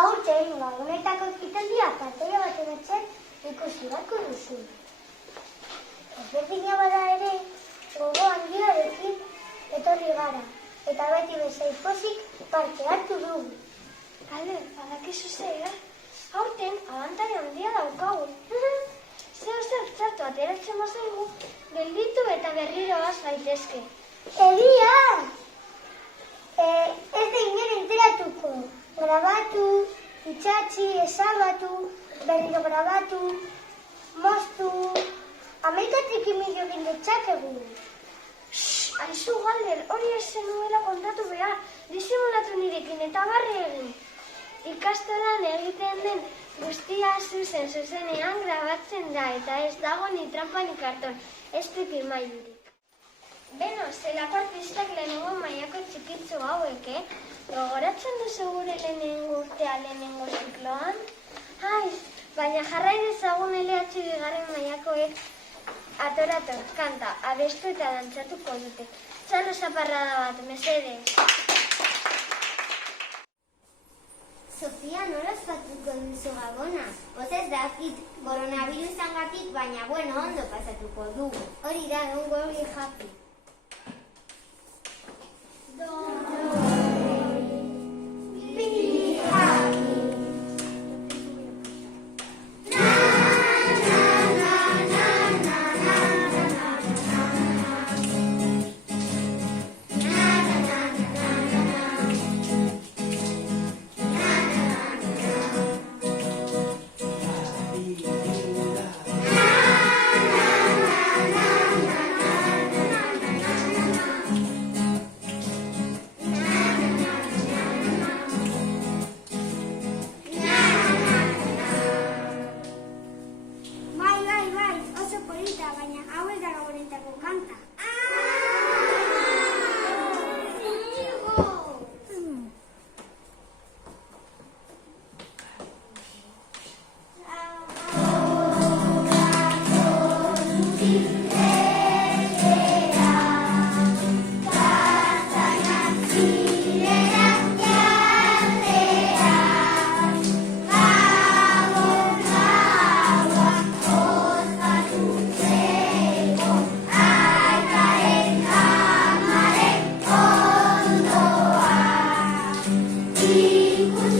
Aurten, gabonetako ekitaldia kartoia baten atzen ikusi beharko duzu. Ezberdina bada ere, gogo handiarekin etorri gara, eta beti bezain pozik parte hartu dugu. Ale, badakizu zer, aurten abantaila handia daukagu. Zeo zer txartu ateratzen bazaigu, gelditu eta berriro has gaitezke. Egia! Ez da inen enteratuko. Grabatu, itxatxi, ezabatu, berriro grabatu, moztu... Amaikatik imilio egin ditxakegu. Aizu, Galder, hori ez zenuela kontatu behar, disimulatu nirekin eta barri egin. Ikastolan egiten den guztia zuzenean grabatzen da eta ez dago ni trampa ni karton, ez pipir mailurik. Beno, zelako artistak lehenengo mailako txikitzu hauek, Gogoratzen duzu gure lehenengo urtea lehenengo zikloan? Aiz, baina jarrai dezagun LH bigarren mailakoek atorator, kanta, abestu eta dantzatuko dute. Txalo zaparrada bat, mesedez. Sofia, nola ospatuko duzu Gabona? Ez dakit, koronavirusangatik, baina bueno, ondo pasatuko dugu. Hori da, egungo hori japi. Ikusi